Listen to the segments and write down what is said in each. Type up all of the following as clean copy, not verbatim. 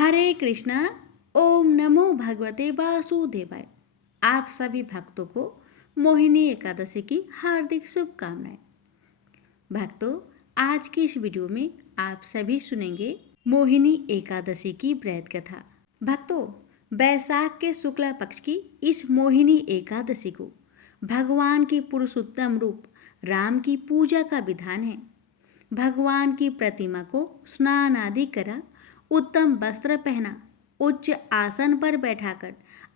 हरे कृष्णा। ओम नमो भगवते वासुदेवाय। आप सभी भक्तों को मोहिनी एकादशी की हार्दिक शुभकामनाएं। भक्तों, आज की इस वीडियो में आप सभी सुनेंगे मोहिनी एकादशी की व्रत कथा। भक्तों, बैसाख के शुक्ला पक्ष की इस मोहिनी एकादशी को भगवान के पुरुषोत्तम रूप राम की पूजा का विधान है। भगवान की प्रतिमा को स्नान आदि करा, उत्तम वस्त्र पहना, उच्च आसन पर बैठाकर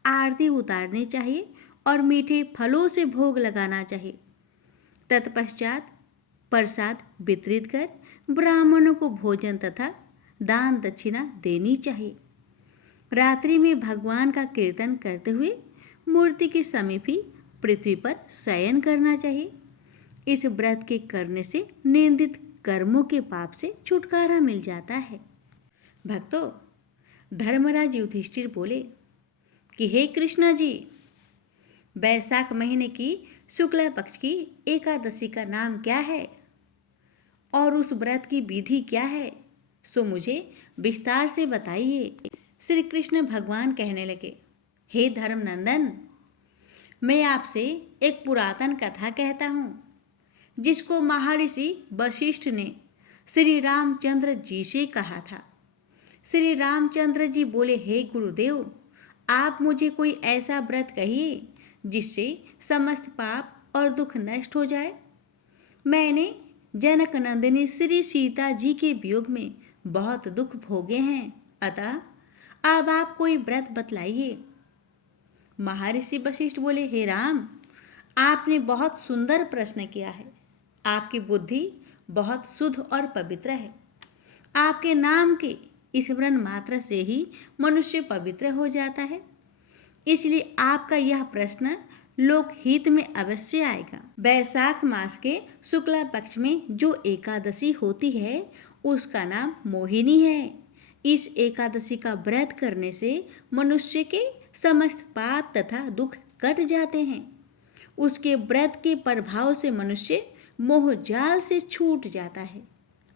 आरती उतारनी चाहिए और मीठे फलों से भोग लगाना चाहिए। तत्पश्चात प्रसाद वितरित कर ब्राह्मणों को भोजन तथा दान दक्षिणा देनी चाहिए। रात्रि में भगवान का कीर्तन करते हुए मूर्ति के समीप ही पृथ्वी पर शयन करना चाहिए। इस व्रत के करने से निंदित कर्मों के पाप से छुटकारा मिल जाता है। भक्तों, धर्मराज युधिष्ठिर बोले कि हे कृष्ण जी, बैसाख महीने की शुक्ला पक्ष की एकादशी का नाम क्या है और उस व्रत की विधि क्या है, सो मुझे विस्तार से बताइए। श्री कृष्ण भगवान कहने लगे, हे धर्मनंदन, मैं आपसे एक पुरातन कथा कहता हूँ जिसको महर्षि वशिष्ठ ने श्री रामचंद्र जी से कहा था। श्री रामचंद्र जी बोले, हे गुरुदेव, आप मुझे कोई ऐसा व्रत कहिए जिससे समस्त पाप और दुख नष्ट हो जाए। मैंने जनक नंदिनी श्री सीता जी के वियोग में बहुत दुख भोगे हैं, अतः अब आप कोई व्रत बतलाइए। महर्षि वशिष्ठ बोले, हे राम, आपने बहुत सुंदर प्रश्न किया है। आपकी बुद्धि बहुत शुद्ध और पवित्र है। आपके नाम के स्मरण मात्र से ही मनुष्य पवित्र हो जाता है, इसलिए आपका यह प्रश्न लोकहित में अवश्य आएगा। वैशाख मास के शुक्ला पक्ष में जो एकादशी होती है उसका नाम मोहिनी है। इस एकादशी का व्रत करने से मनुष्य के समस्त पाप तथा दुख कट जाते हैं। उसके व्रत के प्रभाव से मनुष्य मोह जाल से छूट जाता है।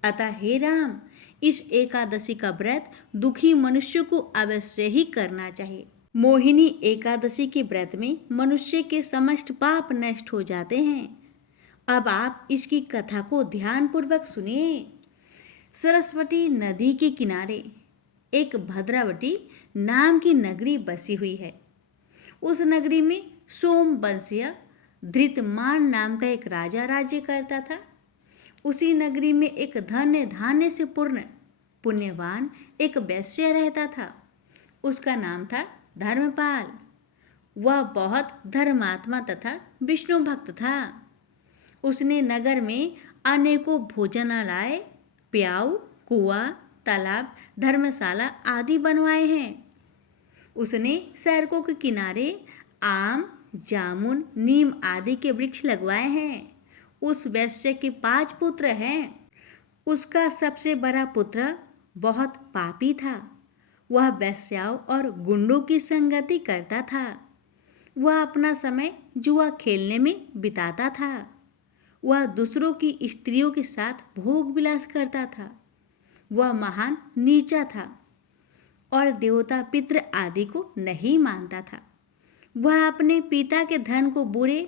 अतः हे राम, इस एकादशी का व्रत दुखी मनुष्य को अवश्य ही करना चाहिए। मोहिनी एकादशी के व्रत में मनुष्य के समस्त पाप नष्ट हो जाते हैं। अब आप इसकी कथा को ध्यानपूर्वक सुनिए। सरस्वती नदी के किनारे एक भद्रावती नाम की नगरी बसी हुई है। उस नगरी में सोमवंशीय धृतमान नाम का एक राजा राज्य करता था। उसी नगरी में एक धन्य धान्य से पूर्ण पुण्यवान एक वैश्य रहता था। उसका नाम था धर्मपाल। वह बहुत धर्मात्मा तथा विष्णु भक्त था। उसने नगर में अनेकों भोजनालय, प्याऊ, कुआं, तालाब, धर्मशाला आदि बनवाए हैं। उसने सड़कों के किनारे आम, जामुन, नीम आदि के वृक्ष लगवाए हैं। उस वैश्य के 5 पुत्र हैं। उसका सबसे बड़ा पुत्र बहुत पापी था। वह वैश्याओं और गुंडों की संगति करता था। वह अपना समय जुआ खेलने में बिताता था। वह दूसरों की स्त्रियों के साथ भोग विलास करता था। वह महान नीचा था और देवता पितृ आदि को नहीं मानता था। वह अपने पिता के धन को बुरे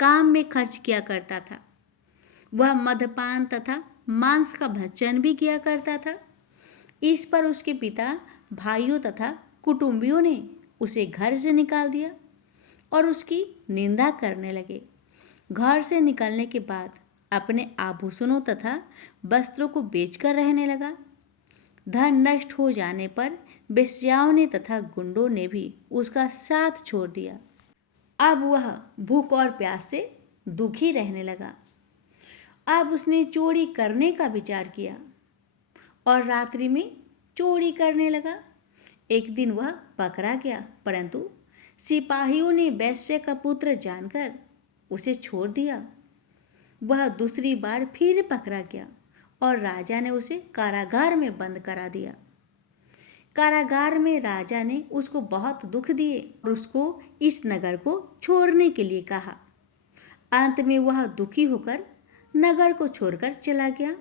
काम में खर्च किया करता था। वह मद्यपान तथा मांस का भक्षण भी किया करता था। इस पर उसके पिता, भाइयों तथा कुटुंबियों ने उसे घर से निकाल दिया और उसकी निंदा करने लगे। घर से निकलने के बाद अपने आभूषणों तथा वस्त्रों को बेचकर रहने लगा। धन नष्ट हो जाने पर वेश्याओं ने तथा गुंडों ने भी उसका साथ छोड़ दिया। अब वह भूख और प्यास से दुखी रहने लगा। अब उसने चोरी करने का विचार किया और रात्रि में चोरी करने लगा। एक दिन वह पकड़ा गया, परंतु सिपाहियों ने वैश्य का पुत्र जानकर उसे छोड़ दिया। वह दूसरी बार फिर पकड़ा गया और राजा ने उसे कारागार में बंद करा दिया। कारागार में राजा ने उसको बहुत दुख दिए और उसको इस नगर को छोड़ने के लिए कहा। अंत में वह दुखी होकर नगर को छोड़कर चला गया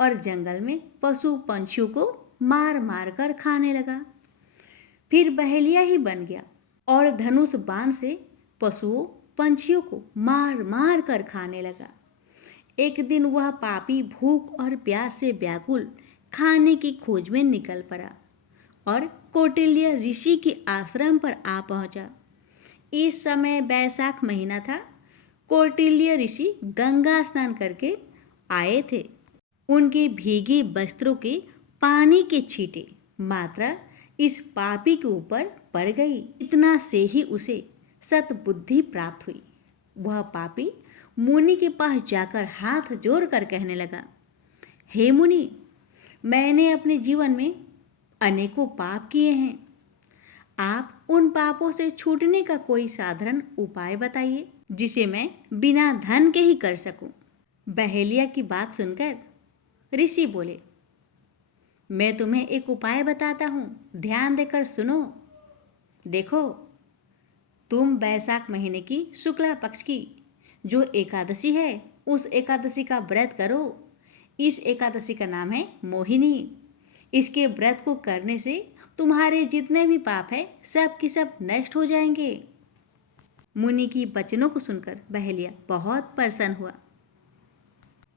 और जंगल में पशु पंछियों को मार मार कर खाने लगा। फिर बहेलिया ही बन गया और धनुष बाण से पशुओं पंछियों को मार मार कर खाने लगा। एक दिन वह पापी भूख और प्यास से व्याकुल खाने की खोज में निकल पड़ा और कौटिल्य ऋषि के आश्रम पर आ पहुंचा। इस समय बैसाख महीना था। कौटिल्य ऋषि गंगा स्नान करके आए थे। उनके भीगे वस्त्रों के पानी के छींटे मात्र इस पापी के ऊपर पड़ गई। इतना से ही उसे सतबुद्धि प्राप्त हुई। वह पापी मुनि के पास जाकर हाथ जोड़कर कहने लगा, हे मुनि, मैंने अपने जीवन में अनेकों पाप किए हैं। आप उन पापों से छूटने का कोई साधारण उपाय बताइए जिसे मैं बिना धन के ही कर सकूं। बहेलिया की बात सुनकर ऋषि बोले, मैं तुम्हें एक उपाय बताता हूँ, ध्यान देकर सुनो। देखो, तुम बैसाख महीने की शुक्ला पक्ष की जो एकादशी है उस एकादशी का व्रत करो। इस एकादशी का नाम है मोहिनी। इसके व्रत को करने से तुम्हारे जितने भी पाप है सब की सब नष्ट हो जाएंगे। मुनि की वचनों को सुनकर बहेलिया बहुत प्रसन्न हुआ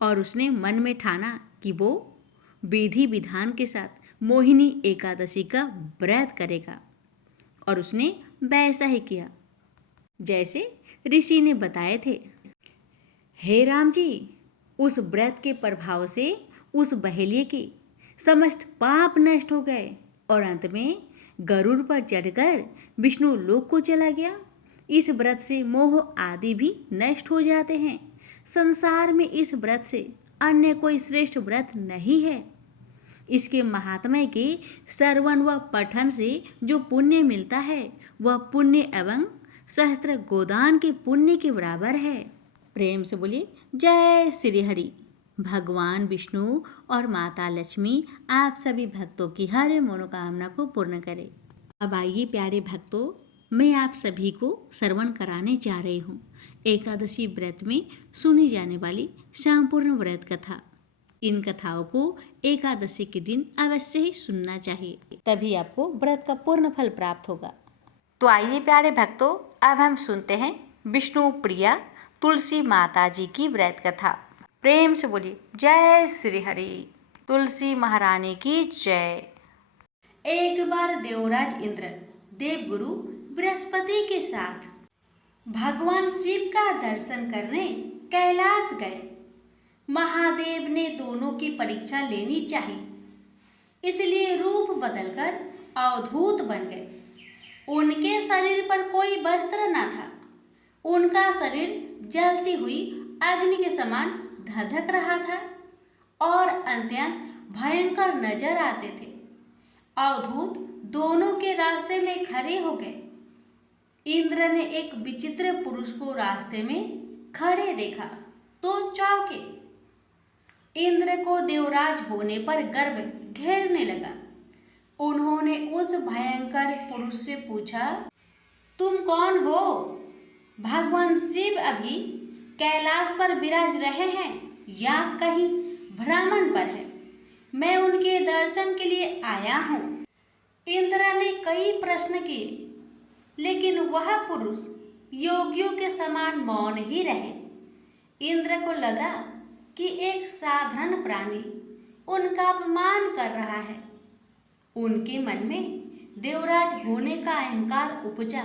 और उसने मन में ठाना कि वो विधि विधान के साथ मोहिनी एकादशी का व्रत करेगा। और उसने वैसा ही किया जैसे ऋषि ने बताए थे। हे राम जी, उस व्रत के प्रभाव से उस बहेलिए के समस्त पाप नष्ट हो गए और अंत में गरुड़ पर चढ़कर विष्णु लोक को चला गया। इस व्रत से मोह आदि भी नष्ट हो जाते हैं। संसार में इस व्रत से अन्य कोई श्रेष्ठ व्रत नहीं है। इसके महात्म्य के श्रवण व पठन से जो पुण्य मिलता है वह पुण्य एवं सहस्त्र गोदान के पुण्य के बराबर है। प्रेम से बोलिए जय श्री हरि। भगवान विष्णु और माता लक्ष्मी आप सभी भक्तों की हर मनोकामना को पूर्ण करें। अब आइए प्यारे भक्तों, मैं आप सभी को श्रवण कराने जा रही हूँ एकादशी व्रत में सुनी जाने वाली संपूर्ण व्रत कथा। इन कथाओं को एकादशी के दिन अवश्य ही सुनना चाहिए, तभी आपको व्रत का पूर्ण फल प्राप्त होगा। तो आइए प्यारे भक्तों, अब हम सुनते हैं विष्णु प्रिया तुलसी माता जी की व्रत कथा। प्रेम से बोलिए जय श्री हरि। तुलसी महारानी की जय। एक बार देवराज इंद्र देवगुरु बृहस्पति के साथ भगवान शिव का दर्शन करने कैलाश गए। महादेव ने दोनों की परीक्षा लेनी चाहिए, इसलिए रूप बदलकर अवधूत बन गए। उनके शरीर पर कोई वस्त्र न था। उनका शरीर जलती हुई अग्नि के समान धधक रहा था और अत्यंत भयंकर नजर आते थे। अवधूत दोनों के रास्ते में खड़े हो गए। इंद्र ने एक विचित्र पुरुष को रास्ते में खड़े देखा तो चौंके। इंद्र को देवराज होने पर गर्व घेरने लगा। उन्होंने उस भयंकर पुरुष से पूछा, तुम कौन हो? भगवान शिव अभी कैलाश पर विराज रहे हैं या कहीं भ्रमण पर है? मैं उनके दर्शन के लिए आया हूँ। इंद्र ने कई प्रश्न किए, लेकिन वह पुरुष योगियों के समान मौन ही रहे। इंद्र को लगा कि एक साधारण प्राणी उनका अपमान कर रहा है। उनके मन में देवराज होने का अहंकार उपजा,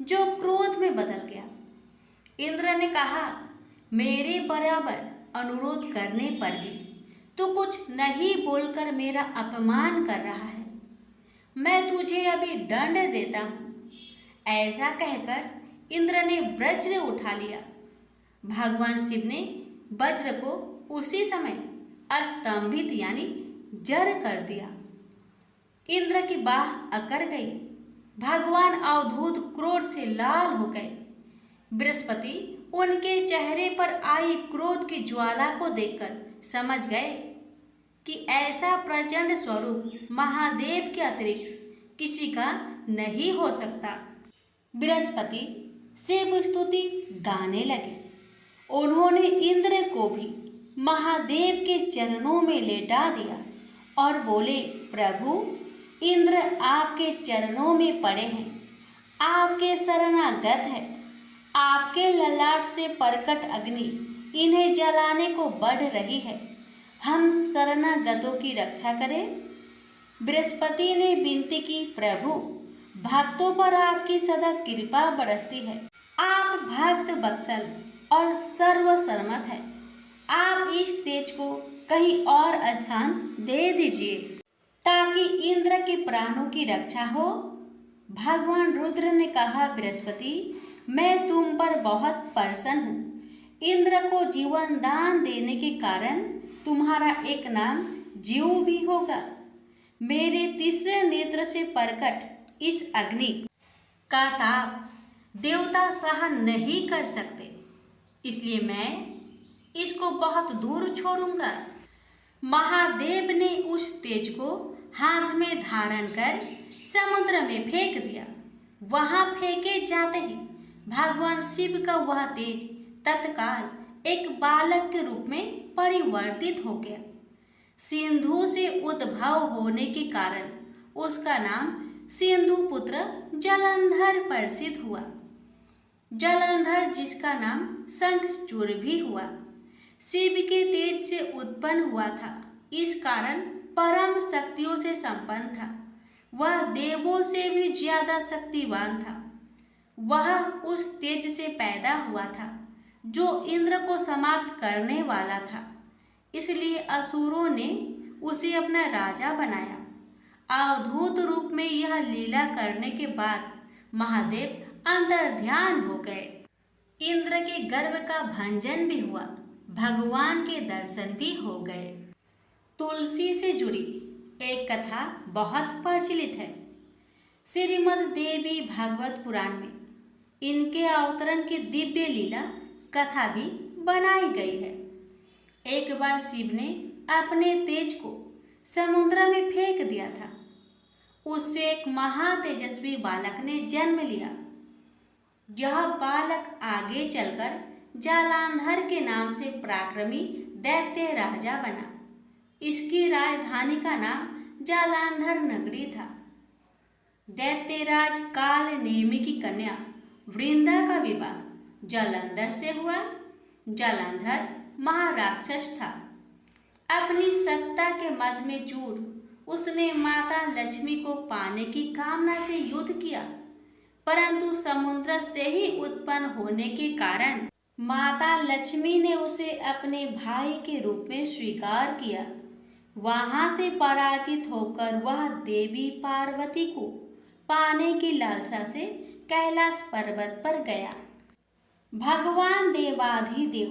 जो क्रोध में बदल गया। इंद्र ने कहा, मेरे बराबर अनुरोध करने पर भी तू कुछ नहीं बोलकर मेरा अपमान कर रहा है। मैं तुझे अभी दंड देता हूँ। ऐसा कहकर इंद्र ने वज्र उठा लिया। भगवान शिव ने वज्र को उसी समय अस्तंभित यानी जड़ कर दिया। इंद्र की बाह अकड़ गई। भगवान अवधूत क्रोध से लाल हो गए। बृहस्पति उनके चेहरे पर आई क्रोध की ज्वाला को देखकर समझ गए कि ऐसा प्रचंड स्वरूप महादेव के अतिरिक्त किसी का नहीं हो सकता। बृहस्पति शिव स्तुति गाने लगे। उन्होंने इंद्र को भी महादेव के चरणों में लेटा दिया और बोले, प्रभु, इंद्र आपके चरणों में पड़े हैं, आपके शरणागत है। आपके ललाट से प्रकट अग्नि इन्हें जलाने को बढ़ रही है। हम शरणागतों की रक्षा करें। बृहस्पति ने विनती की, प्रभु, भक्तों पर आपकी सदा कृपा बरसती है। आप भक्त वत्सल और सर्वसम्मत है। आप इस तेज को कहीं और स्थान दे दीजिए ताकि इंद्र के प्राणों की रक्षा हो। भगवान रुद्र ने कहा, बृहस्पति, मैं तुम पर बहुत प्रसन्न हूँ। इंद्र को जीवन दान देने के कारण तुम्हारा एक नाम जीव भी होगा। मेरे तीसरे नेत्र से प्रकट इस अग्नि का ताप देवता सहन नहीं कर सकते, इसलिए मैं इसको बहुत दूर छोड़ूंगा। महादेव ने उस तेज को हाथ में धारण कर समुद्र में फेंक दिया। वहां फेंके जाते ही भगवान शिव का वह तेज तत्काल एक बालक के रूप में परिवर्तित हो गया। सिंधु से उद्भव होने के कारण उसका नाम सिंधु पुत्र जलंधर प्रसिद्ध हुआ। जलंधर जिसका नाम शंखचूड़ भी हुआ, शिव के तेज से उत्पन्न हुआ था। इस कारण परम शक्तियों से संपन्न था। वह देवों से भी ज्यादा शक्तिवान था। वह उस तेज से पैदा हुआ था जो इंद्र को समाप्त करने वाला था। इसलिए असुरों ने उसे अपना राजा बनाया। अवधूत रूप में यह लीला करने के बाद महादेव अंतर्ध्यान हो गए। इंद्र के गर्भ का भंजन भी हुआ, भगवान के दर्शन भी हो गए। तुलसी से जुड़ी एक कथा बहुत प्रचलित है। श्रीमद् देवी भागवत पुराण में इनके अवतरण की दिव्य लीला कथा भी बनाई गई है। एक बार शिव ने अपने तेज को समुद्र में फेंक दिया था। उससे एक महातेजस्वी बालक ने जन्म लिया। यह बालक आगे चलकर जालांधर के नाम से पराक्रमी दैत्य राजा बना। इसकी राजधानी का नाम जालांधर नगरी था। दैत्यराज काल नेमि की कन्या वृंदा का विवाह जालंधर से हुआ। जालंधर महाराक्षस था। अपनी सत्ता के मद में चूर उसने माता लक्ष्मी को पाने की कामना से युद्ध किया, परंतु समुद्र से ही उत्पन्न होने के कारण माता लक्ष्मी ने उसे अपने भाई के रूप में स्वीकार किया। वहां से पराजित होकर वह देवी पार्वती को पाने की लालसा से कैलाश पर्वत पर गया। भगवान देवाधिदेव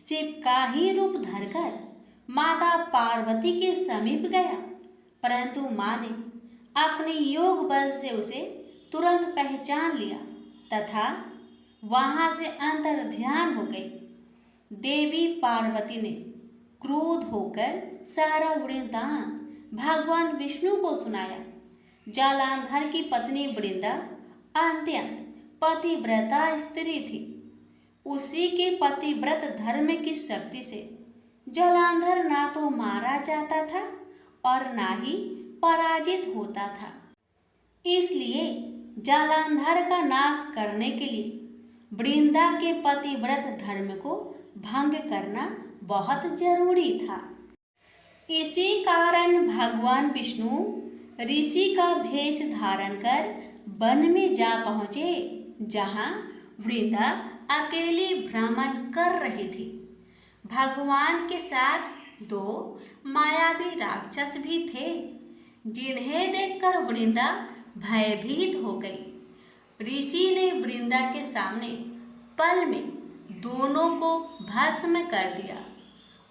शिव का ही रूप धरकर माता पार्वती के समीप गया, परंतु मां ने अपने योग बल से उसे तुरंत पहचान लिया तथा वहां से अंतर्ध्यान हो गई। देवी पार्वती ने क्रोध होकर सारा वृत्तांत भगवान विष्णु को सुनाया। जालांधर की पत्नी वृंदा अत्यंत पतिव्रता स्त्री थी। उसी के पतिव्रत धर्म की शक्ति से जालांधर ना तो मारा जाता था और ना ही पराजित होता था। इसलिए जालांधर का नाश करने के लिए वृंदा के पतिव्रत धर्म को भंग करना बहुत जरूरी था। इसी कारण भगवान विष्णु ऋषि का भेष धारण कर वन में जा पहुँचे, जहाँ वृंदा अकेली भ्रमण कर रही थी। भगवान के साथ दो मायावी राक्षस भी थे, जिन्हें देखकर वृंदा भयभीत हो गई। ऋषि ने वृंदा के सामने पल में दोनों को भस्म कर दिया।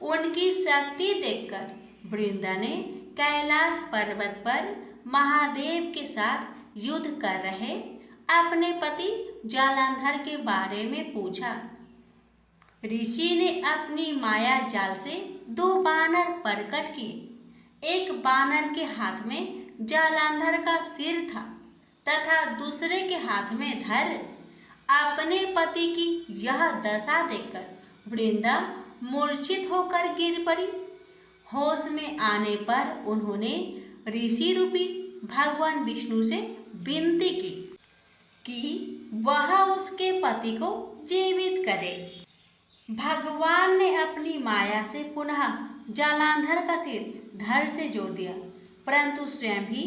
उनकी शक्ति देखकर वृंदा ने कैलाश पर्वत पर महादेव के साथ युद्ध कर रहे अपने पति जालंधर के बारे में पूछा। ऋषि ने अपनी माया जाल से दो बानर प्रकट किए। एक बानर के हाथ में जालंधर का सिर था तथा दूसरे के हाथ में धर। अपने पति की यह दशा देखकर वृंदा मूर्छित होकर गिर पड़ी। होश में आने पर उन्होंने ऋषि रूपी भगवान विष्णु से विनती की कि वह उसके पति को जीवित करे। भगवान ने अपनी माया से पुनः जालंधर का सिर धड़ से जोड़ दिया, परंतु स्वयं भी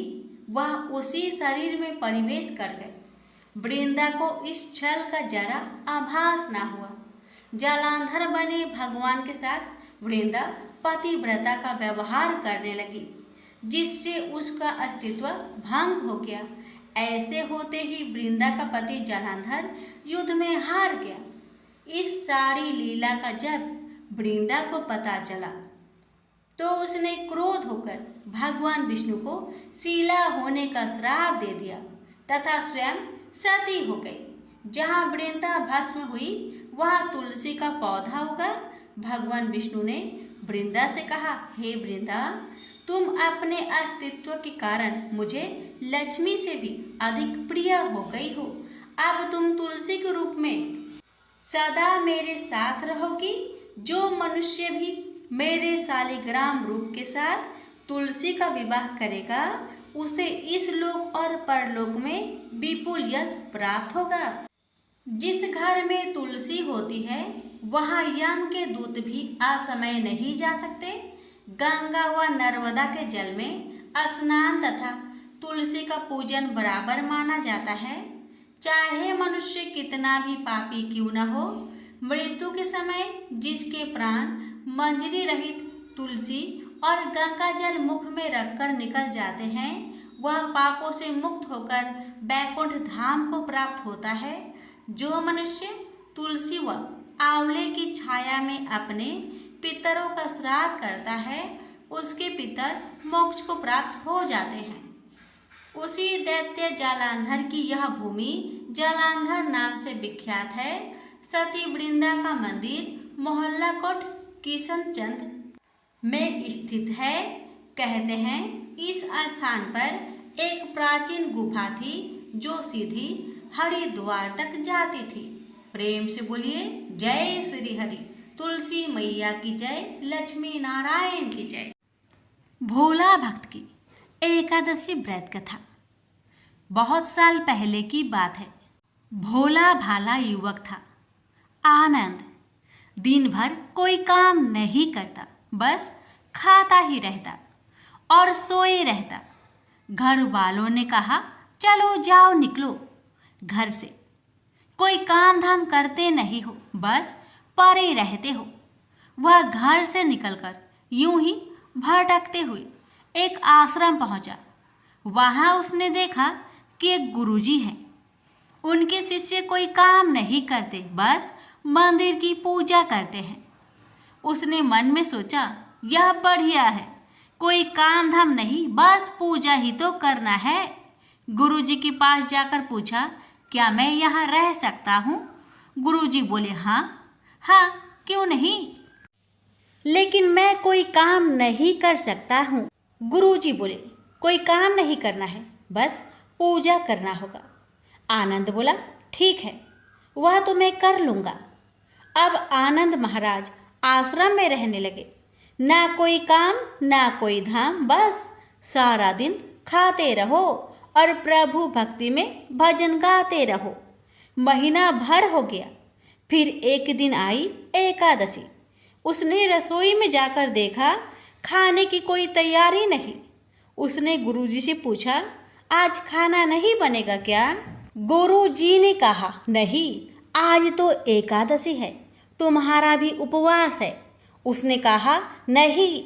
वह उसी शरीर में प्रवेश कर गए। वृंदा को इस छल का जरा आभास न हुआ। जालंधर बने भगवान के साथ वृंदा पतिव्रता का व्यवहार करने लगी, जिससे उसका अस्तित्व भंग हो गया। ऐसे होते ही वृंदा का पति जालंधर युद्ध में हार गया। इस सारी लीला का जब वृंदा को पता चला तो उसने क्रोध होकर भगवान विष्णु को शीला होने का श्राप दे दिया तथा स्वयं सती हो गई। जहाँ वृंदा भस्म हुई वहाँ तुलसी का पौधा उगा। भगवान विष्णु ने वृंदा से कहा, हे वृंदा, तुम अपने अस्तित्व के कारण मुझे लक्ष्मी से भी अधिक प्रिय हो गई हो। अब तुम तुलसी के रूप में सदा मेरे साथ रहोगी। जो मनुष्य भी मेरे शालिग्राम रूप के साथ तुलसी का विवाह करेगा उसे इस लोक और परलोक में विपुल यश प्राप्त होगा। जिस घर में तुलसी होती है वहाँ यम के दूत भी असमय नहीं जा सकते। गंगा व नर्मदा के जल में स्नान तथा तुलसी का पूजन बराबर माना जाता है। चाहे मनुष्य कितना भी पापी क्यों न हो, मृत्यु के समय जिसके प्राण मंजरी रहित तुलसी और गंगा जल मुख में रखकर निकल जाते हैं, वह पापों से मुक्त होकर बैकुंठ धाम को प्राप्त होता है। जो मनुष्य तुलसी व आंवले की छाया में अपने पितरों का श्राद्ध करता है, उसके पितर मोक्ष को प्राप्त हो जाते हैं। उसी दैत्य जालंधर की यह भूमि जालंधर नाम से विख्यात है। सती वृंदा का मंदिर मोहल्ला कोट किशनचंद में स्थित है। कहते हैं इस स्थान पर एक प्राचीन गुफा थी जो सीधी हरिद्वार तक जाती थी। प्रेम से बोलिए जय श्री हरि। तुलसी मैया की जय, लक्ष्मी नारायण की जय। भोला भक्त की एकादशी व्रत कथा। बहुत साल पहले की बात है। भोला भाला युवक था, आनंद। दिन भर कोई काम नहीं करता, बस खाता ही रहता और सोए रहता। घर वालों ने कहा, चलो जाओ निकलो घर से, कोई काम धाम करते नहीं हो, बस पड़े रहते हो। वह घर से निकलकर यूं ही भटकते हुए एक आश्रम पहुंचा। वहां उसने देखा कि एक गुरुजी हैं। उनके शिष्य कोई काम नहीं करते, बस मंदिर की पूजा करते हैं। उसने मन में सोचा, यह बढ़िया है, कोई काम धाम नहीं, बस पूजा ही तो करना है। गुरुजी के पास जाकर पूछा, क्या मैं यहाँ रह सकता हूँ? गुरुजी बोले, हाँ हाँ, क्यों नहीं, लेकिन मैं कोई काम नहीं कर सकता हूँ। गुरुजी बोले, कोई काम नहीं करना है, बस पूजा करना होगा। आनंद बोला, ठीक है, वह तो मैं कर लूँगा। अब आनंद महाराज आश्रम में रहने लगे। ना कोई काम ना कोई धाम, बस सारा दिन खाते रहो और प्रभु भक्ति में भजन गाते रहो। महीना भर हो गया। फिर एक दिन आई एकादशी। उसने रसोई में जाकर देखा, खाने की कोई तैयारी नहीं। उसने गुरुजी से पूछा, आज खाना नहीं बनेगा क्या? गुरुजी ने कहा, नहीं, आज तो एकादशी है, तुम्हारा भी उपवास है। उसने कहा, नहीं,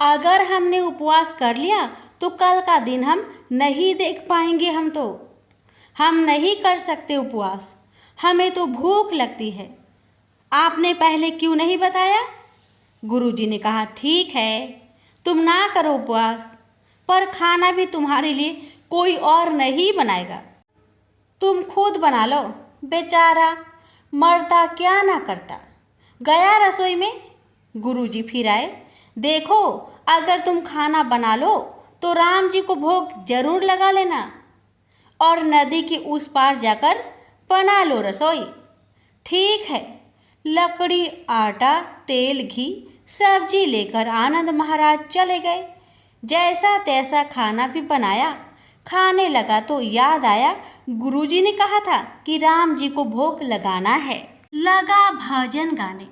अगर हमने उपवास कर लिया तो कल का दिन हम नहीं देख पाएंगे। हम नहीं कर सकते उपवास, हमें तो भूख लगती है। आपने पहले क्यों नहीं बताया? गुरुजी ने कहा, ठीक है, तुम ना करो उपवास, पर खाना भी तुम्हारे लिए कोई और नहीं बनाएगा, तुम खुद बना लो। बेचारा मरता क्या ना करता। गया रसोई में। गुरुजी फिर आए, देखो, अगर तुम खाना बना लो तो राम जी को भोग जरूर लगा लेना और नदी के उस पार जाकर बना लो रसोई। ठीक है। लकड़ी, आटा, तेल, घी सब्जी लेकर आनंद महाराज चले गए। जैसा तैसा खाना भी बनाया। खाने लगा तो याद आया गुरुजी ने कहा था कि राम जी को भोग लगाना है। लगा भजन गाने,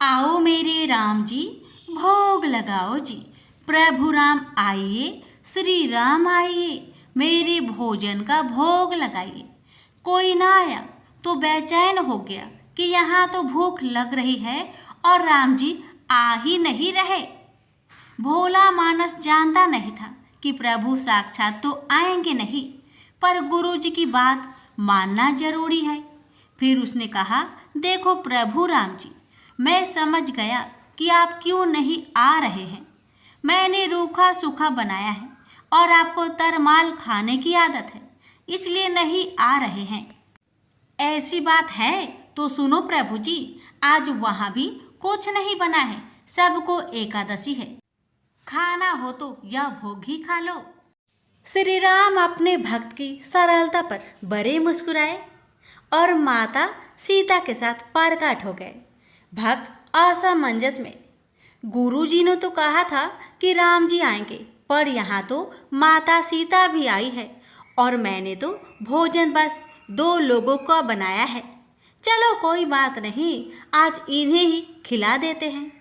आओ मेरे राम जी भोग लगाओ जी, प्रभु राम आइए, श्री राम आइए, मेरे भोजन का भोग लगाइए। कोई ना आया तो बेचैन हो गया कि यहाँ तो भूख लग रही है और राम जी आ ही नहीं रहे। भोला मानस जानता नहीं था कि प्रभु साक्षात तो आएंगे नहीं, पर गुरुजी की बात मानना जरूरी है। फिर उसने कहा, देखो प्रभु राम जी, मैं समझ गया कि आप क्यों नहीं आ रहे हैं। मैंने रूखा सूखा बनाया है और आपको तरमाल खाने की आदत है, इसलिए नहीं आ रहे हैं। ऐसी बात है तो सुनो प्रभु जी, आज वहाँ भी कुछ नहीं बना है, सबको एकादशी है। खाना हो तो यह भोग ही खा लो। श्री राम अपने भक्त की सरलता पर बड़े मुस्कुराए और माता सीता के साथ प्रकट हो गए। भक्त असमंजस में, गुरुजी ने तो कहा था कि राम जी आएंगे, पर यहाँ तो माता सीता भी आई है और मैंने तो भोजन बस 2 लोगों का बनाया है। चलो कोई बात नहीं, आज इन्हें ही खिला देते हैं।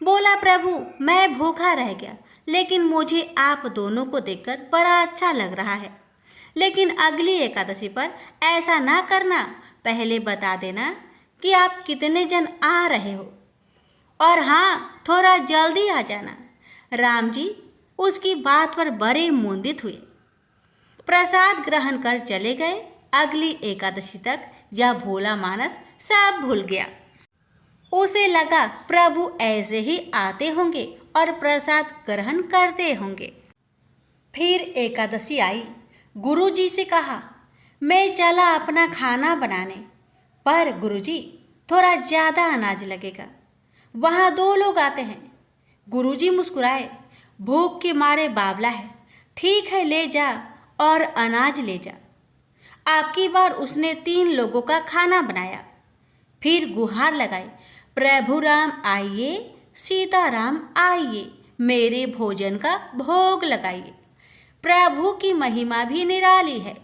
बोला, प्रभु मैं भूखा रह गया, लेकिन मुझे आप दोनों को देखकर बड़ा अच्छा लग रहा है। लेकिन अगली एकादशी पर ऐसा ना करना, पहले बता देना कि आप कितने जन आ रहे हो, और हाँ थोड़ा जल्दी आ जाना। राम जी उसकी बात पर बड़े मुंदित हुए। प्रसाद ग्रहण कर चले गए। अगली एकादशी तक यह भोला मानस सब भूल गया। उसे लगा प्रभु ऐसे ही आते होंगे और प्रसाद ग्रहण करते होंगे। फिर एकादशी आई। गुरुजी से कहा, मैं चला अपना खाना बनाने, पर गुरुजी थोड़ा ज़्यादा अनाज लगेगा, वहाँ 2 लोग आते हैं। गुरुजी मुस्कुराए, भूख के मारे बावला है, ठीक है ले जा और अनाज ले जा। आपकी बार उसने 3 लोगों का खाना बनाया। फिर गुहार लगाई, प्रभु राम आइए, सीता राम आइए, मेरे भोजन का भोग लगाइए। प्रभु की महिमा भी निराली है।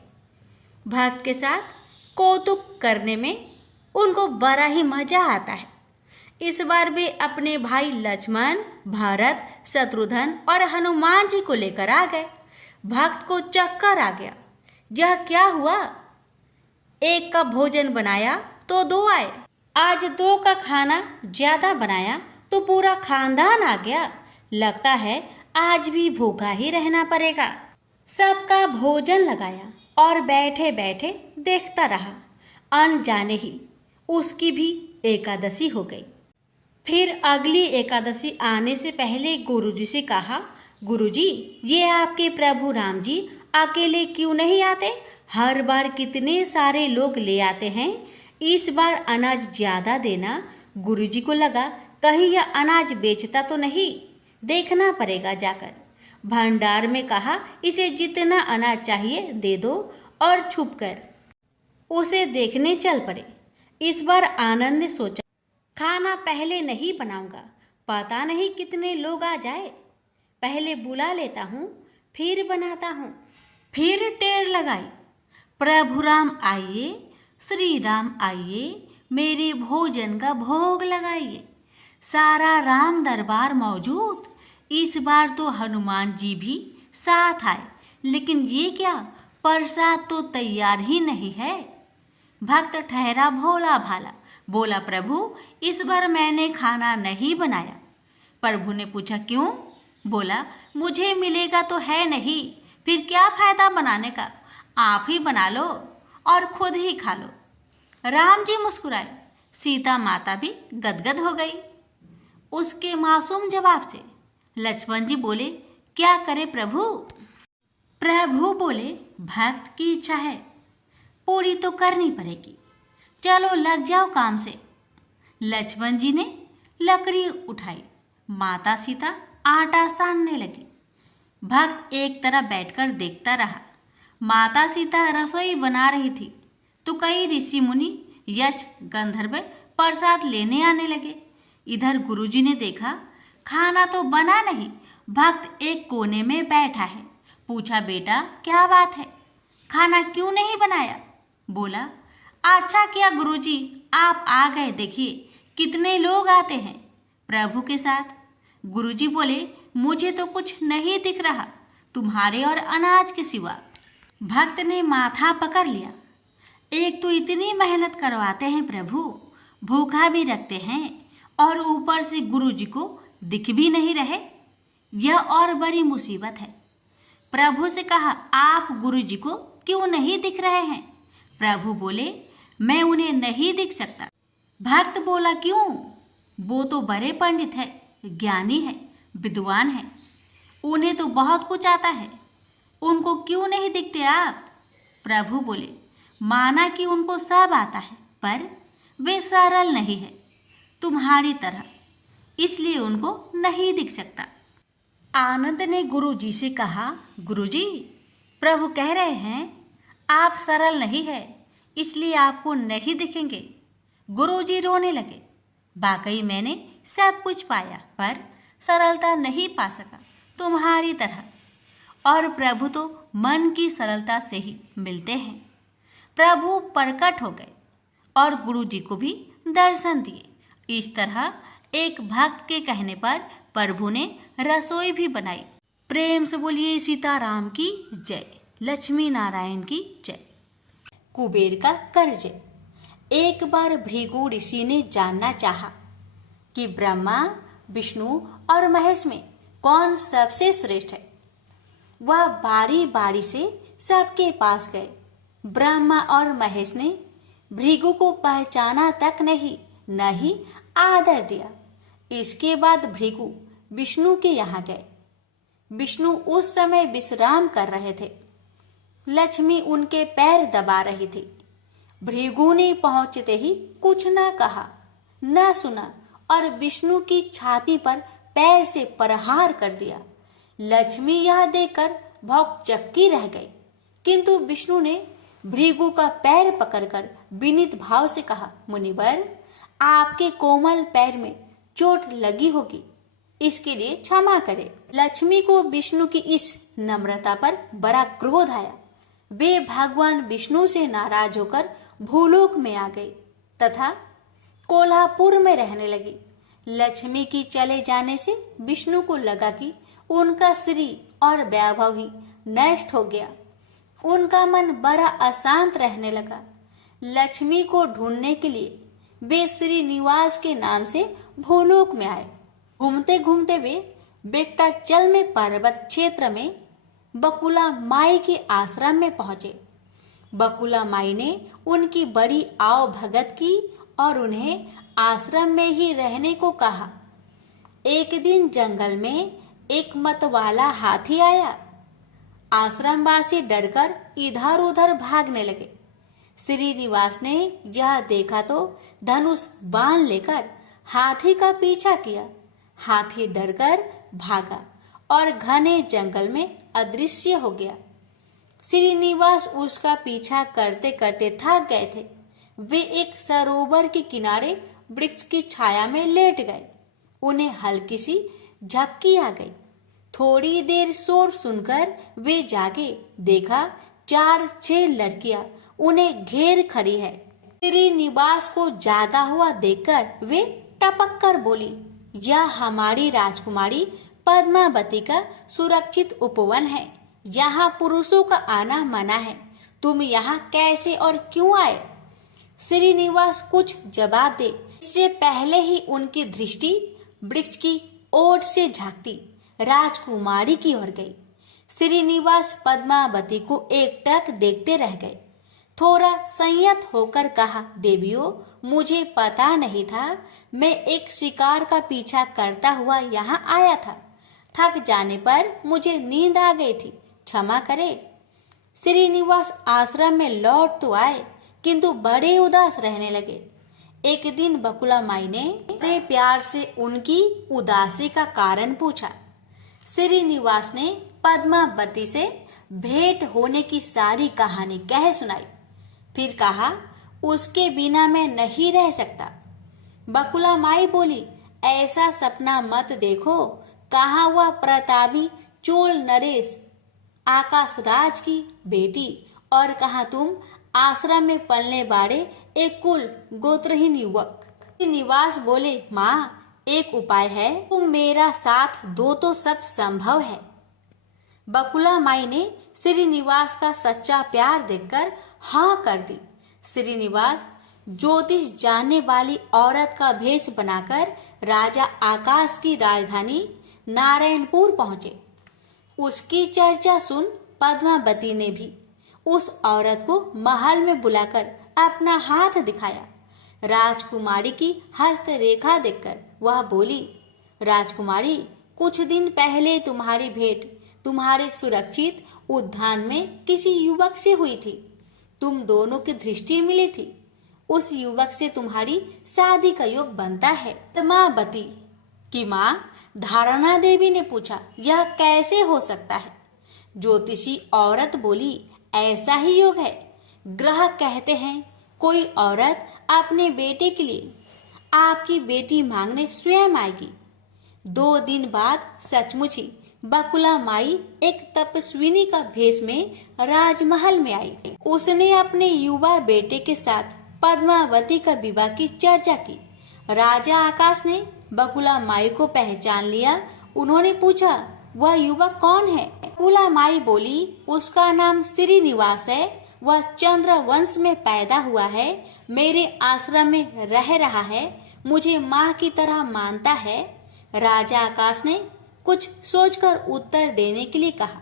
भक्त के साथ कौतुक करने में उनको बड़ा ही मजा आता है। इस बार वे अपने भाई लक्ष्मण, भरत, शत्रुघ्न और हनुमान जी को लेकर आ गए। भक्त को चक्कर आ गया। यह क्या हुआ? एक का भोजन बनाया तो 2 आए, आज 2 का खाना ज्यादा बनाया तो पूरा खानदान आ गया। लगता है आज भी भूखा ही रहना पड़ेगा। सबका भोजन लगाया और बैठे बैठे देखता रहा। अनजाने ही उसकी भी एकादशी हो गई। फिर अगली एकादशी आने से पहले गुरुजी से कहा, गुरुजी ये आपके प्रभु राम जी अकेले क्यों नहीं आते? हर बार कितने सारे लोग ले आते हैं, इस बार अनाज ज़्यादा देना। गुरुजी को लगा कहीं यह अनाज बेचता तो नहीं, देखना पड़ेगा जाकर। भंडार में कहा, इसे जितना अनाज चाहिए दे दो, और छुप कर उसे देखने चल पड़े। इस बार आनंद ने सोचा, खाना पहले नहीं बनाऊंगा, पता नहीं कितने लोग आ जाए, पहले बुला लेता हूँ फिर बनाता हूँ। फिर टेर लगाई, प्रभु राम आइए, श्री राम आइए, मेरे भोजन का भोग लगाइए। सारा राम दरबार मौजूद। इस बार तो हनुमान जी भी साथ आए, लेकिन ये क्या, प्रसाद तो तैयार ही नहीं है। भक्त ठहरा भोला भाला, बोला, प्रभु इस बार मैंने खाना नहीं बनाया। प्रभु ने पूछा, क्यों? बोला, मुझे मिलेगा तो है नहीं, फिर क्या फायदा बनाने का, आप ही बना लो और खुद ही खा लो। राम जी मुस्कुराए। सीता माता भी गदगद हो गई उसके मासूम जवाब से। लक्ष्मण जी बोले, क्या करे प्रभु? प्रभु बोले, भक्त की इच्छा है, पूरी तो करनी पड़ेगी, चलो लग जाओ काम से। लक्ष्मण जी ने लकड़ी उठाई, माता सीता आटा सानने लगी। भक्त एक तरफ बैठकर देखता रहा। माता सीता रसोई बना रही थी तो कई ऋषि मुनि, यक्ष, गंधर्व प्रसाद लेने आने लगे। इधर गुरुजी ने देखा खाना तो बना नहीं, भक्त एक कोने में बैठा है। पूछा, बेटा क्या बात है, खाना क्यों नहीं बनाया? बोला, अच्छा किया गुरुजी आप आ गए, देखिए कितने लोग आते हैं प्रभु के साथ। गुरुजी बोले, मुझे तो कुछ नहीं दिख रहा तुम्हारे और अनाज के सिवा। भक्त ने माथा पकड़ लिया, एक तो इतनी मेहनत करवाते हैं प्रभु, भूखा भी रखते हैं और ऊपर से गुरुजी को दिख भी नहीं रहे, यह और बड़ी मुसीबत है। प्रभु से कहा, आप गुरुजी को क्यों नहीं दिख रहे हैं? प्रभु बोले, मैं उन्हें नहीं दिख सकता। भक्त बोला, क्यों? वो तो बड़े पंडित है, ज्ञानी है, विद्वान है, उन्हें तो बहुत कुछ आता है, उनको क्यों नहीं दिखते आप? प्रभु बोले, माना कि उनको सब आता है, पर वे सरल नहीं है तुम्हारी तरह, इसलिए उनको नहीं दिख सकता। आनंद ने गुरुजी से कहा, गुरुजी प्रभु कह रहे हैं आप सरल नहीं है, इसलिए आपको नहीं दिखेंगे। गुरुजी रोने लगे, वाकई मैंने सब कुछ पाया पर सरलता नहीं पा सका तुम्हारी तरह, और प्रभु तो मन की सरलता से ही मिलते हैं। प्रभु प्रकट हो गए और गुरुजी को भी दर्शन दिए। इस तरह एक भक्त के कहने पर प्रभु ने रसोई भी बनाई। प्रेम से बोलिए सीताराम की जय, लक्ष्मी नारायण की जय। कुबेर का कर्ज। एक बार भृगु ऋषि ने जानना चाहा कि ब्रह्मा, विष्णु और महेश में कौन सबसे श्रेष्ठ है। वह बारी बारी से सबके पास गए। ब्रह्मा और महेश ने भृगु को पहचाना तक नहीं, न ही आदर दिया। इसके बाद भृगु विष्णु के यहाँ गए। विष्णु उस समय विश्राम कर रहे थे। लक्ष्मी उनके पैर दबा रही थी। भृगु ने पहुंचते ही कुछ न कहा न सुना और विष्णु की छाती पर पैर से प्रहार कर दिया। लक्ष्मी यह देखकर भौंकचक्की रह गई, किंतु विष्णु ने भृगु का पैर पकड़कर विनीत भाव से कहा, मुनिवर आपके कोमल पैर में चोट लगी होगी, इसके लिए क्षमा करें। लक्ष्मी को विष्णु की इस नम्रता पर बड़ा क्रोध आया। वे भगवान विष्णु से नाराज होकर भूलोक में आ गई तथा कोल्हापुर में रहने लगी। लक्ष्मी की चले जाने से विष्णु को लगा कि उनका श्री और वैभव ही नष्ट हो गया। उनका मन बड़ा अशांत रहने लगा। लक्ष्मी को ढूंढने के लिए वे श्री निवास के नाम से भूलोक में आए। घूमते घूमते वे बेक्टाचल में पर्वत क्षेत्र में बकुला माई के आश्रम में पहुंचे। बकुला माई ने उनकी बड़ी आव भगत की और उन्हें आश्रम में ही रहने को कहा। एक दिन जंगल में एक मतवाला हाथी आया। आश्रमवासी डरकर इधर उधर भागने लगे। श्रीनिवास ने यह देखा तो धनुष बाण लेकर हाथी का पीछा किया। हाथी डरकर भागा और घने जंगल में अदृश्य हो गया। श्रीनिवास उसका पीछा करते करते थक गए थे। वे एक सरोवर के किनारे वृक्ष की छाया में लेट गए। उन्हें हल्की सी झपकी आ गई। थोड़ी देर शोर सुनकर वे जागे। देखा 4-6 लड़कियां उन्हें घेर खड़ी है। श्रीनिवास को जागा हुआ देखकर वे टपक कर बोली, यह हमारी राजकुमारी पद्मावती का सुरक्षित उपवन है। यहाँ पुरुषों का आना मना है। तुम यहाँ कैसे और क्यों आए? श्रीनिवास कुछ जवाब दे इससे पहले ही उनकी दृष्टि वृक्ष की ओर से झांकती राजकुमारी की ओर गई। श्रीनिवास पद्मावती को एकटक देखते रह गए। थोड़ा संयत होकर कहा, देवियों मुझे पता नहीं था, मैं एक शिकार का पीछा करता हुआ यहाँ आया था। थक जाने पर मुझे नींद आ गई थी, क्षमा करे। श्रीनिवास आश्रम में लौट तो आए किंतु बड़े उदास रहने लगे। एक दिन बकुला माई ने बड़े प्यार से उनकी उदासी का कारण पूछा। श्रीनिवास ने पद्मावती से भेंट होने की सारी कहानी कह सुनाई। फिर कहा, उसके बिना मैं नहीं रह सकता। बकुला माई बोली, ऐसा सपना मत देखो। कहाँ वह प्रतापी चोल नरेश आकाश राज की बेटी, और कहाँ तुम आश्रम में पलने बाड़े एक कुल गोत्रहीन युवक। निवास बोले, माँ एक उपाय है, तुम मेरा साथ दो तो सब संभव है। बकुला माई ने श्रीनिवास का सच्चा प्यार देखकर हाँ कर दी। श्रीनिवास ज्योतिष जानने वाली औरत का भेष बनाकर राजा आकाश की राजधानी नारायणपुर पहुंचे। उसकी चर्चा सुन पद्मावती ने भी उस औरत को महल में बुलाकर अपना हाथ दिखाया। राजकुमारी की हस्तरेखा देखकर वह बोली, राजकुमारी कुछ दिन पहले तुम्हारी भेंट तुम्हारे सुरक्षित उद्यान में किसी युवक से हुई थी। तुम दोनों की दृष्टि मिली थी। उस युवक से तुम्हारी शादी का योग बनता है। पद्मावती की माँ धारणा देवी ने पूछा, यह कैसे हो सकता है? ज्योतिषी औरत बोली, ऐसा ही योग है। ग्रह कहते हैं कोई औरत अपने बेटे के लिए आपकी बेटी मांगने स्वयं आएगी। 2 दिन बाद सचमुच ही बकुला माई एक तपस्विनी का भेष में राजमहल में आई। उसने अपने युवा बेटे के साथ पद्मावती का विवाह की चर्चा की। राजा आकाश ने बकुला माई को पहचान लिया। उन्होंने पूछा, वह युवक कौन है? बकुला माई बोली, उसका नाम श्रीनिवास है। वह चंद्र वंश में पैदा हुआ है। मेरे आश्रम में रह रहा है। मुझे माँ की तरह मानता है। राजा आकाश ने कुछ सोचकर उत्तर देने के लिए कहा।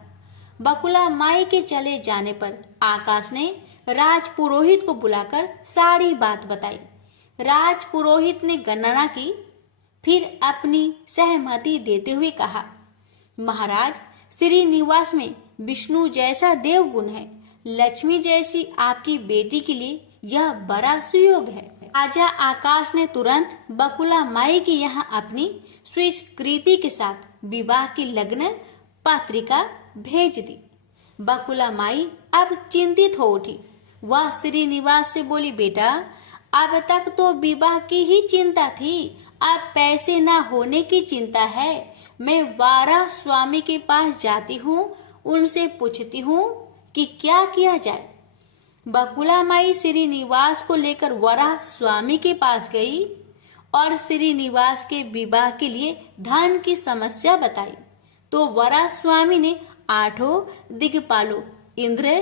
बकुला माई के चले जाने पर आकाश ने राज पुरोहित को बुलाकर सारी बात बताई। राज पुरोहित ने गणना की, फिर अपनी सहमति देते हुए कहा, महाराज श्रीनिवास में विष्णु जैसा देवगुण है। लक्ष्मी जैसी आपकी बेटी के लिए यह बड़ा सुयोग है। राजा आकाश ने तुरंत बकुला माई के यहाँ अपनी स्वीकृति के साथ विवाह की लग्न पत्रिका भेज दी। बकुला माई अब चिंतित हो उठी। वह श्रीनिवास से बोली, बेटा अब तक तो विवाह की ही चिंता थी, अब पैसे न होने की चिंता है। मैं वाराह स्वामी के पास जाती हूँ, उनसे पूछती हूँ कि क्या किया जाए। बकुला माई श्रीनिवास को लेकर वराह स्वामी के पास गई और श्रीनिवास के विवाह के लिए धन की समस्या बताई। तो वराह स्वामी ने 8 दिग्पालों इंद्र,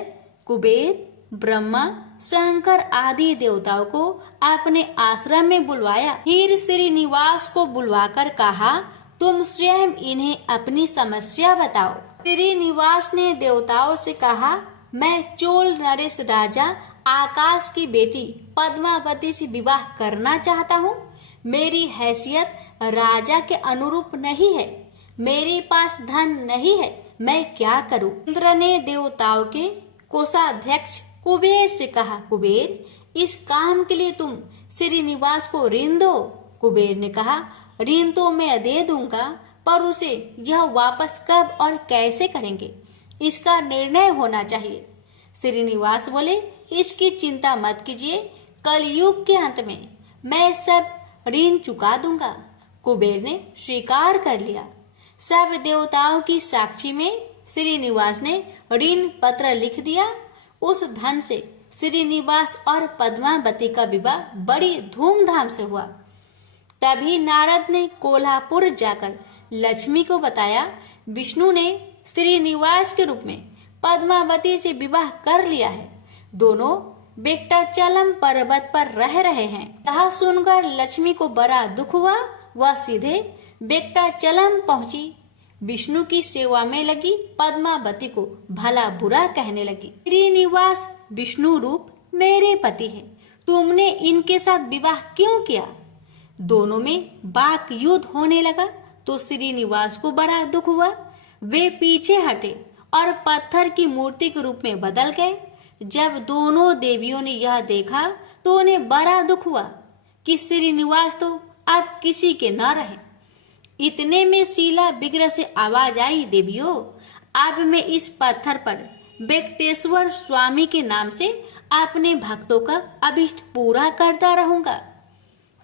कुबेर, ब्रह्मा, शंकर आदि देवताओं को अपने आश्रम में बुलवाया। फिर श्रीनिवास को बुलवाकर कहा, तुम स्वयं इन्हें अपनी समस्या बताओ। श्रीनिवास ने देवताओं से कहा, मैं चोल नरेश राजा आकाश की बेटी पद्मावती से विवाह करना चाहता हूँ। मेरी हैसियत राजा के अनुरूप नहीं है। मेरे पास धन नहीं है। मैं क्या करूँ? इंद्र ने देवताओं के कोषाध्यक्ष कुबेर से कहा, कुबेर इस काम के लिए तुम श्रीनिवास को ऋण दो। कुबेर ने कहा, ऋण तो मैं दे दूंगा, पर उसे यह वापस कब और कैसे करेंगे, इसका निर्णय होना चाहिए। श्रीनिवास बोले, इसकी चिंता मत कीजिए, कलयुग के अंत में मैं सब ऋण चुका दूंगा। कुबेर ने स्वीकार कर लिया। सब देवताओं की साक्षी में श्रीनिवास ने ऋण पत्र लिख दिया। उस धन से श्रीनिवास और पद्मावती का विवाह बड़ी धूमधाम से हुआ। तभी नारद ने कोल्हापुर जाकर लक्ष्मी को बताया, विष्णु ने श्रीनिवास के रूप में पद्मावती से विवाह कर लिया है। दोनों वेंकटाचलम पर्वत पर रह रहे हैं। यह सुनकर लक्ष्मी को बड़ा दुख हुआ। वह सीधे वेंकटाचलम पहुंची। विष्णु की सेवा में लगी पद्मावती को भला बुरा कहने लगी। श्रीनिवास विष्णु रूप मेरे पति हैं, तुमने इनके साथ विवाह क्यों किया? दोनों में वाक युद्ध होने लगा तो श्रीनिवास को बड़ा दुख हुआ। वे पीछे हटे और पत्थर की मूर्ति के रूप में बदल गए। जब दोनों देवियों ने यह देखा तो उन्हें बड़ा दुख हुआ कि श्रीनिवास तो अब किसी के न रहे। इतने में शीला विग्रह से आवाज आई, देवियों अब मैं इस पत्थर पर वेंकटेश्वर स्वामी के नाम से अपने भक्तों का अभिष्ट पूरा करता रहूंगा।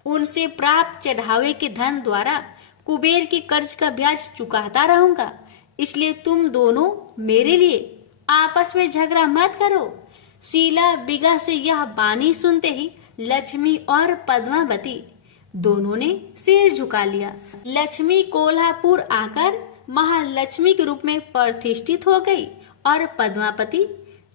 उनसे प्राप्त चढ़ावे के धन द्वारा कुबेर के कर्ज का ब्याज चुकाता रहूंगा। इसलिए तुम दोनों मेरे लिए आपस में झगड़ा मत करो। शीला बिगा से यह बानी सुनते ही लक्ष्मी और पद्मावती दोनों ने सिर झुका लिया। लक्ष्मी कोल्हापुर आकर महालक्ष्मी के रूप में प्रतिष्ठित हो गई और पद्मावती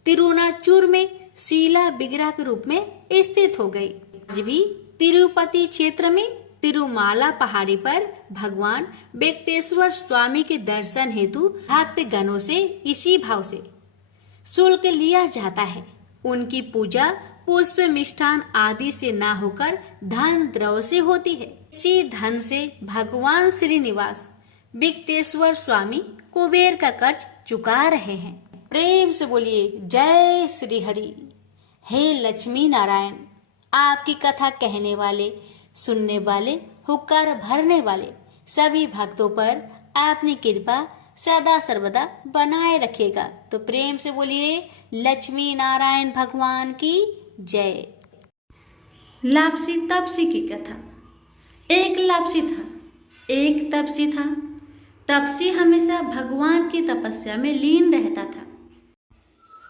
तिरुनाचूर में शीला बिगरा के रूप में स्थित हो गई। आज भी तिरुपति क्षेत्र में तिरुमाला पहाड़ी पर भगवान वेंकटेश्वर स्वामी के दर्शन हेतु भक्त गणों से इसी भाव से शुल्क लिया जाता है। उनकी पूजा पुष्प मिष्ठान आदि से ना होकर धन द्रव्य से होती है। इसी धन से भगवान श्रीनिवास वेंकटेश्वर स्वामी कुबेर का कर्ज चुका रहे हैं। प्रेम से बोलिए जय श्री हरि। हे लक्ष्मी नारायण, आपकी कथा कहने वाले, सुनने वाले, हुक्कार भरने वाले सभी भक्तों पर आपने कृपा सदा सर्वदा बनाए रखेगा। तो प्रेम से बोलिए लक्ष्मी नारायण भगवान की जय। लापसी तपसी की कथा। एक लापसी था, एक तपसी था। तपसी हमेशा भगवान की तपस्या में लीन रहता था।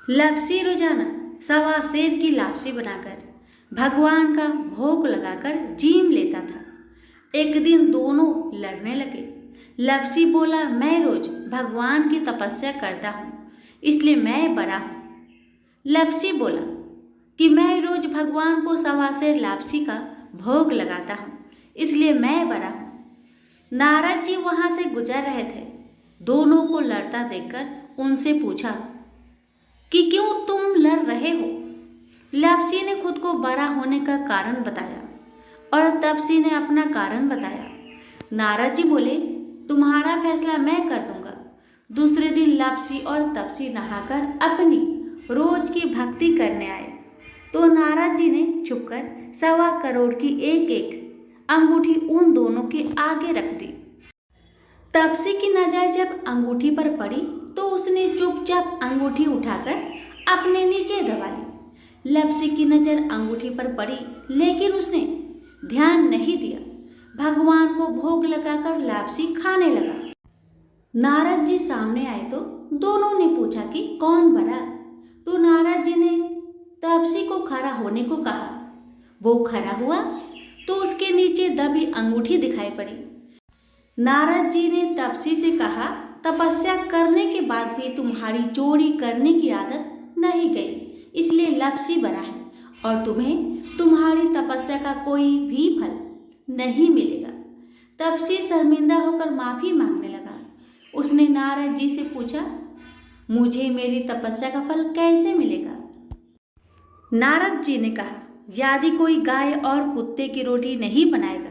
लापसी रोजाना सवा सेर की लापसी बनाकर भगवान का भोग लगाकर जीम लेता था। एक दिन दोनों लड़ने लगे। लापसी बोला, मैं रोज भगवान की तपस्या करता हूँ, इसलिए मैं बड़ा हूँ। लापसी बोला कि मैं रोज भगवान को सवा सेर लापसी का भोग लगाता हूँ, इसलिए मैं बड़ा हूँ। नारद जी वहां से गुजर रहे थे। दोनों को लड़ता देखकर उनसे पूछा कि क्यों तुम लड़ रहे हो। लापसी ने खुद को बड़ा होने का कारण बताया और तपसी ने अपना कारण बताया। नारद जी बोले, तुम्हारा फैसला मैं कर दूंगा। दूसरे दिन लापसी और तपसी नहाकर अपनी रोज की भक्ति करने आए तो नारद जी ने छुपकर 1.25 करोड़ की एक एक अंगूठी उन दोनों के आगे रख दी। तपसी की नजर जब अंगूठी पर पड़ी तो उसने चुपचाप अंगूठी उठाकर अपने नीचे दबा ली। लापसी की नजर अंगूठी पर पड़ी लेकिन उसने ध्यान नहीं दिया। भगवान को भोग लगाकर लापसी खाने लगा। नारद जी सामने आए तो दोनों ने पूछा कि कौन बड़ा। तो नारद जी ने तपसी को खड़ा होने को कहा। वो खड़ा हुआ तो उसके नीचे दबी अंगूठी दिखाई पड़ी। नारद जी ने तपसी से कहा, तपस्या करने के बाद भी तुम्हारी चोरी करने की आदत नहीं गई, इसलिए लापसी बड़ा है और तुम्हें तुम्हारी तपस्या का कोई भी फल नहीं मिलेगा। तपसी शर्मिंदा होकर माफी मांगने लगा। उसने नारद जी से पूछा, मुझे मेरी तपस्या का फल कैसे मिलेगा। नारद जी ने कहा, यदि कोई गाय और कुत्ते की रोटी नहीं बनाएगा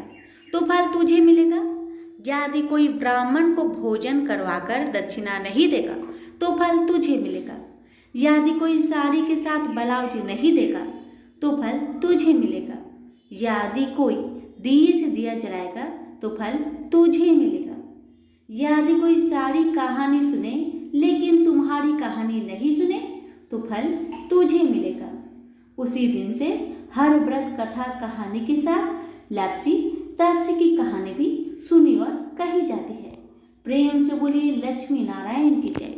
तो फल तुझे मिलेगा। यदि कोई ब्राह्मण को भोजन करवाकर दक्षिणा नहीं देगा तो फल तुझे मिलेगा। यदि कोई साड़ी के साथ ब्लाउज नहीं देगा तो फल तुझे मिलेगा। यदि कोई दिए से दिया जलाएगा तो फल तुझे मिलेगा। यदि कोई सारी कहानी सुने लेकिन तुम्हारी कहानी नहीं सुने तो फल तुझे मिलेगा। उसी दिन से हर व्रत कथा कहानी के साथ लापसी तपसी की कहानी भी सुनी और कही जाती है। प्रेम से बोलिए लक्ष्मी नारायण की जय।